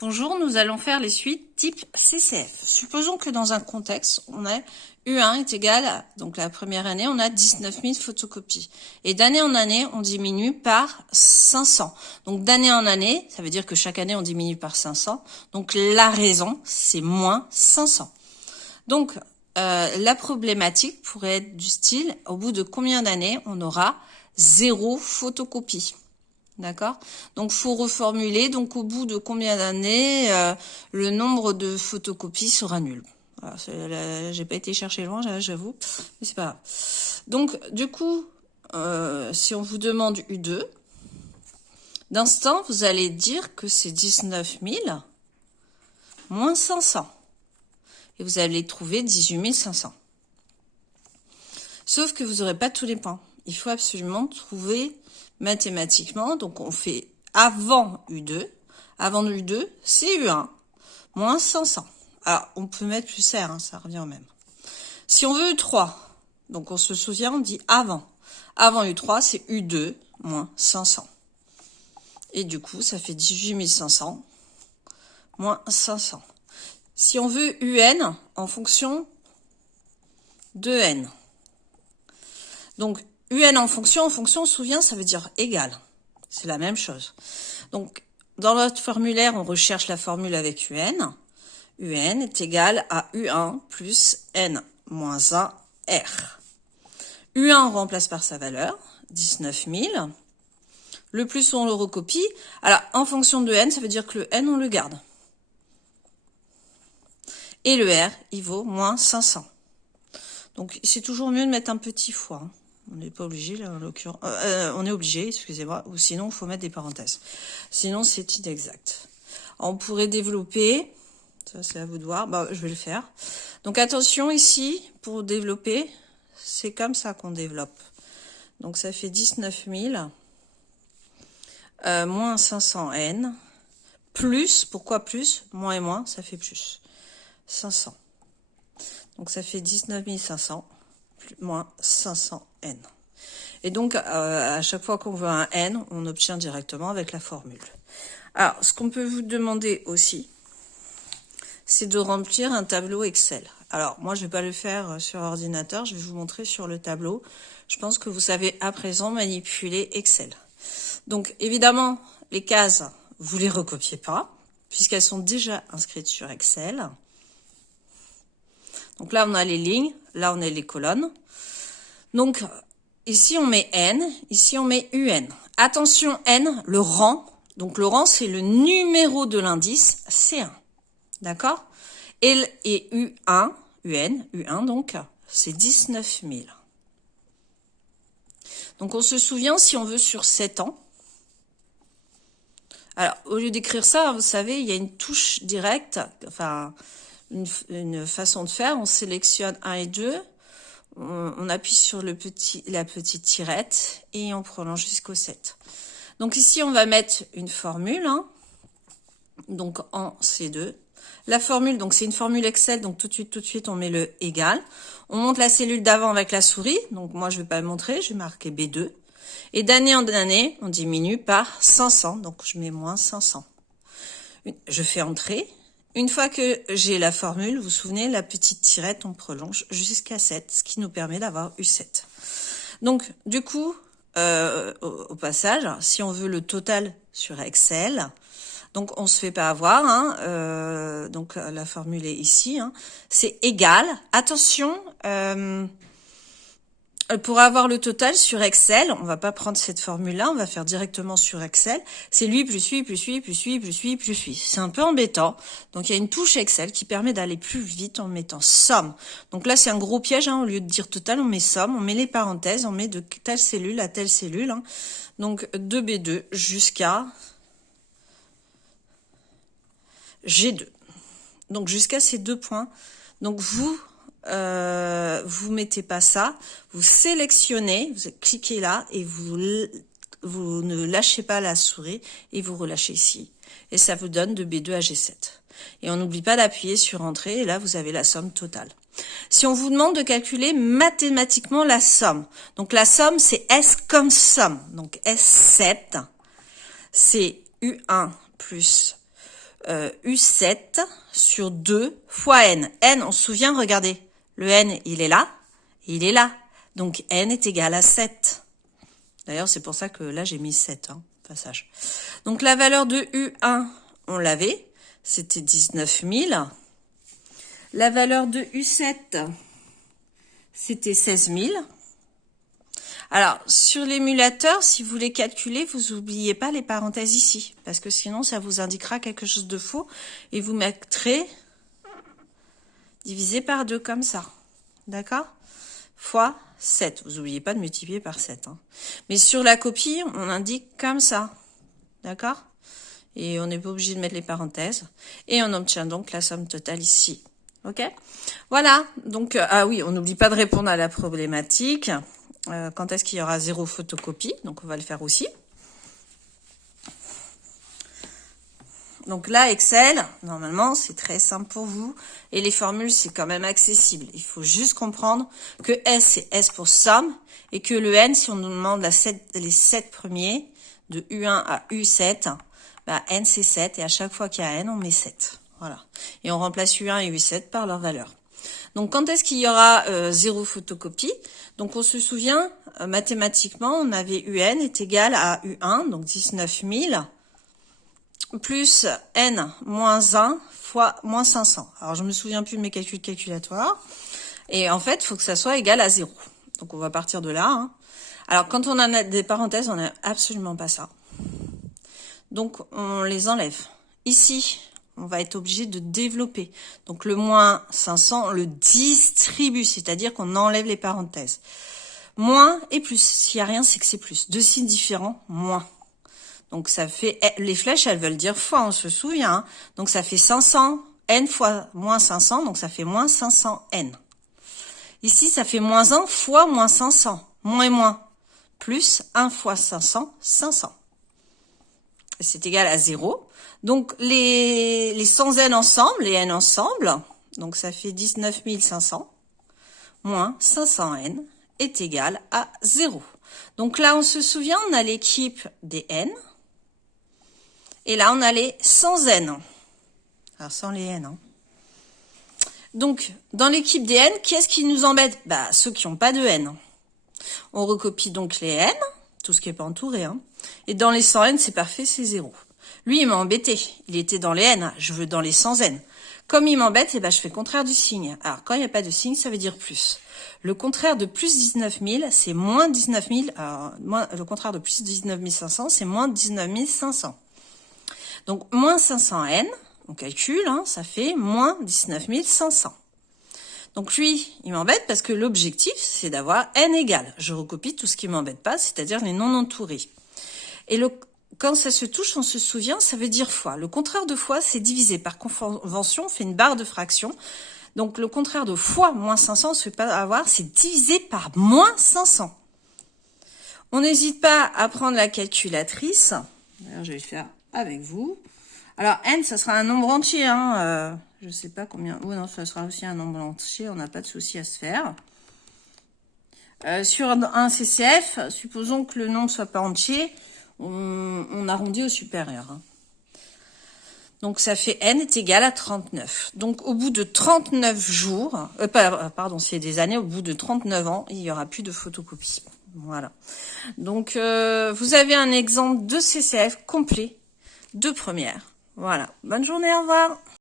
Bonjour, nous allons faire les suites type CCF. Supposons que dans un contexte, on a U1 est égal à, donc la première année, on a 19 000 photocopies. Et d'année en année, on diminue par 500. Donc d'année en année, ça veut dire que chaque année, on diminue par 500. Donc la raison, c'est moins 500. Donc la problématique pourrait être du style, au bout de combien d'années, on aura 0 photocopie. D'accord? Donc, faut reformuler. Donc, au bout de combien d'années, le nombre de photocopies sera nul. Voilà, j'ai pas été chercher loin, j'avoue. Mais c'est pas grave. Donc, du coup, si on vous demande U2, d'instant, vous allez dire que c'est 19 000 moins 500. Et vous allez trouver 18 500. Sauf que vous n'aurez pas tous les points. Il faut absolument trouver mathématiquement. Donc, on fait avant U2. Avant U2, c'est U1 moins 500. Alors, on peut mettre plus R, hein, ça revient au même. Si on veut U3, donc on se souvient, on dit avant. Avant U3, c'est U2 moins 500. Et du coup, ça fait 18 500 moins 500. Si on veut UN en fonction de N. Donc, UN en fonction, on se souvient, ça veut dire égal. C'est la même chose. Donc, dans notre formulaire, on recherche la formule avec UN. UN est égal à U1 plus N moins 1 R. U1, on remplace par sa valeur, 19 000. Le plus, on le recopie. Alors, en fonction de N, ça veut dire que le N, on le garde. Et le R, il vaut moins 500. Donc, c'est toujours mieux de mettre un petit fois. On n'est pas obligé, là, en l'occurrence. On est obligé, excusez-moi, ou sinon, il faut mettre des parenthèses. Sinon, c'est inexact. On pourrait développer, ça c'est à vous de voir, je vais le faire. Donc, attention ici, pour développer, c'est comme ça qu'on développe. Donc, ça fait 19 000 moins 500 N, plus, pourquoi plus? Moins et moins, ça fait plus. 500. Donc, ça fait 19 500 moins 500 N. Et donc, à chaque fois qu'on veut un N, on obtient directement avec la formule. Alors, ce qu'on peut vous demander aussi, c'est de remplir un tableau Excel. Alors, moi, je vais pas le faire sur ordinateur, je vais vous montrer sur le tableau. Je pense que vous savez à présent manipuler Excel. Donc, évidemment, les cases, vous les recopiez pas, puisqu'elles sont déjà inscrites sur Excel. Donc là, on a les lignes, là, on a les colonnes. Donc, ici, on met N, ici, on met UN. Attention, N, le rang. Donc, le rang, c'est le numéro de l'indice C1. D'accord? Et U1, UN, donc, c'est 19 000. Donc, on se souvient, si on veut sur 7 ans. Alors, au lieu d'écrire ça, vous savez, il y a une touche directe, enfin, une façon de faire. On sélectionne 1 et 2. On appuie sur la petite tirette et on prolonge jusqu'au 7. Donc ici, on va mettre une formule, hein, donc en C2. La formule, donc c'est une formule Excel, donc tout de suite, on met le égal. On monte la cellule d'avant avec la souris, donc moi, je ne vais pas le montrer, je vais marquer B2. Et d'année en année, on diminue par 500, donc je mets moins 500. Je fais entrer. Une fois que j'ai la formule, vous vous souvenez, la petite tirette, on prolonge jusqu'à 7, ce qui nous permet d'avoir U7. Donc, du coup, au passage, si on veut le total sur Excel, donc on se fait pas avoir, hein, donc la formule est ici, hein, c'est égal. Attention, pour avoir le total sur Excel, on va pas prendre cette formule-là, on va faire directement sur Excel. C'est lui plus lui plus lui plus lui plus lui plus lui. C'est un peu embêtant. Donc, il y a une touche Excel qui permet d'aller plus vite en mettant somme. Donc là, c'est un gros piège. Hein. Au lieu de dire total, on met somme, on met les parenthèses, on met de telle cellule à telle cellule. Hein. Donc, 2B2 jusqu'à G2. Donc, jusqu'à ces 2 points. Donc, vous mettez pas ça, vous sélectionnez, vous cliquez là et vous ne lâchez pas la souris et vous relâchez ici. Et ça vous donne de B2 à G7. Et on n'oublie pas d'appuyer sur Entrée et là vous avez la somme totale. Si on vous demande de calculer mathématiquement la somme, donc la somme c'est S comme somme, donc S7, c'est U1 plus U7 sur 2 fois n. N, on se souvient, regardez, le n, il est là, et il est là. Donc, n est égal à 7. D'ailleurs, c'est pour ça que là, j'ai mis 7, hein, passage. Donc, la valeur de U1, on l'avait, c'était 19 000. La valeur de U7, c'était 16 000. Alors, sur l'émulateur, si vous voulez calculer, vous n'oubliez pas les parenthèses ici, parce que sinon, ça vous indiquera quelque chose de faux, et vous mettrez divisé par 2 comme ça, d'accord? Fois 7, vous n'oubliez pas de multiplier par 7. Hein. Mais sur la copie, on indique comme ça, d'accord? Et on n'est pas obligé de mettre les parenthèses, et on obtient donc la somme totale ici, ok? Voilà, donc, ah oui, on n'oublie pas de répondre à la problématique. Quand est-ce qu'il y aura 0 photocopie, donc on va le faire aussi. Donc là, Excel, normalement, c'est très simple pour vous. Et les formules, c'est quand même accessible. Il faut juste comprendre que S, c'est S pour somme. Et que le N, si on nous demande les 7 premiers, de U1 à U7, bah, N, c'est 7. Et à chaque fois qu'il y a N, on met 7. Voilà. Et on remplace U1 et U7 par leur valeur. Donc, quand est-ce qu'il y aura 0 photocopie? Donc, on se souvient, mathématiquement, on avait UN est égal à U1, donc 19 000, plus N moins 1 fois moins 500. Alors, je me souviens plus de mes calculs calculatoires. Et en fait, il faut que ça soit égal à 0. Donc, on va partir de là. Hein. Alors, quand on a des parenthèses, on n'a absolument pas ça. Donc, on les enlève. Ici, on va être obligé de développer. Donc, le moins 500, on le distribue, c'est-à-dire qu'on enlève les parenthèses. Moins et plus. S'il n'y a rien, c'est que c'est plus. Deux signes différents, moins. Donc, ça fait... Les flèches, elles veulent dire fois, on se souvient. Hein. Donc, ça fait 500, n fois moins 500, donc ça fait moins 500n. Ici, ça fait moins 1 fois moins 500. Moins et moins. Plus 1 fois 500, 500. C'est égal à 0. Donc, les 100 n ensemble, les n ensemble, donc ça fait 19 500, moins 500 n est égal à 0. Donc là, on se souvient, on a l'équipe des n, et là, on a les 100 n. Alors, sans les n. Hein. Donc, dans l'équipe des n, qu'est-ce qui nous embête? Bah, ceux qui n'ont pas de n. On recopie donc les n, tout ce qui n'est pas entouré, hein. Et dans les 100 n, c'est parfait, c'est 0. Lui, il m'a embêté. Il était dans les n. Je veux dans les 100 n. Comme il m'embête, eh ben, je fais le contraire du signe. Alors, quand il n'y a pas de signe, ça veut dire plus. Le contraire de plus 19 000, c'est moins 19 000. Alors, le contraire de plus 19 500, c'est moins 19 500. Donc, moins 500 n, on calcule, hein, ça fait moins 19 500. Donc, lui, il m'embête parce que l'objectif, c'est d'avoir n égale. Je recopie tout ce qui m'embête pas, c'est-à-dire les non entourés. Et quand ça se touche, on se souvient, ça veut dire fois. Le contraire de fois, c'est divisé. Par convention, on fait une barre de fraction. Donc, le contraire de fois moins 500, on ne se fait pas avoir, c'est divisé par moins 500. On n'hésite pas à prendre la calculatrice. D'ailleurs, je vais le faire avec vous. Alors, n, ça sera un nombre entier. Hein, je ne sais pas combien. Oui, non, ça sera aussi un nombre entier. On n'a pas de souci à se faire. Sur un CCF, supposons que le nombre soit pas entier. On arrondit au supérieur. Hein. Donc, ça fait n est égal à 39. Donc, au bout de 39 jours, pardon, c'est des années, au bout de 39 ans, il n'y aura plus de photocopie. Voilà. Donc, vous avez un exemple de CCF complet de première. Voilà. Bonne journée, au revoir.